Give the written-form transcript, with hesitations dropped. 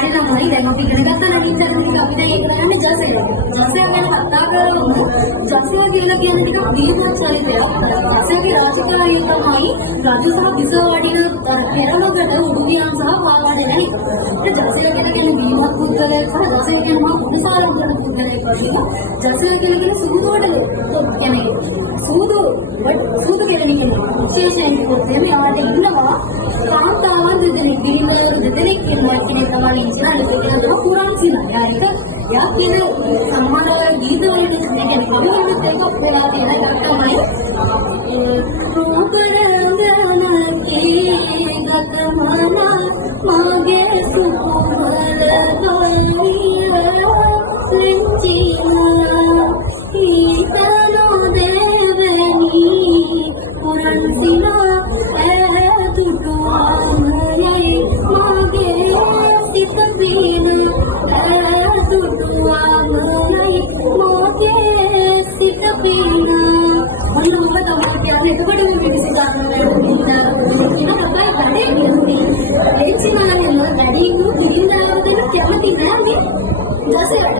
හරි තමයි දැන් අපි ඉගෙන ගත්තා නම් ඉතින් අපි දැන් ඒක කරන්නේ ජසය. ජසය ගැන කතා කරමු. ජසය කියලා කියන්නේ ටිකක් දීර්ඝ චරිතයක්. ජසයගේ රාජකාරිය තමයි රජු සහ බිසවඩින පෙරමකට උඩුවියන් සහ පාවාඩ වෙන එක. ඒ ජසය කියන්නේ දීමත් පුද්ගලයෙක් සහ ජසය කියන්නේ මහා ගුණසාරම් කරන පුද්ගලයෙක් වගේ. ජසය කියන්නේ සුදුවඩ කියන්නේ සුදු කියන්නේ විශේෂයෙන් කියන්නේ ආට ඉන්නවා කාන්තාවන් දෙදෙනෙක් ගිරිවරු දෙදෙනෙක් ඉන්නවා කියන තමයි ඉස්සරහට පුරාණ සිනා. යා කියන සම්මානවල ගීත වලින් කියන්නේ කවුරුත් ඒක ඔයාලා කියන එක තමයි රූපරංගනකේ ගතමන මාගේ සුවල දොලිය ලිංචිනා ඊතනෝ දෙවනි පුරාණ සිනා ඇතුතුවානයි මාගේ සිත දින ඇතුතුවානයි මාගේ සිත දින මොනවද තමයි කියන්නේ එතකොට මේ පිටිසි ගන්න කියන කතාව වැඩේ ඒ සිනානේ වැඩි වූ දිනවල කැමති නැහැ මේ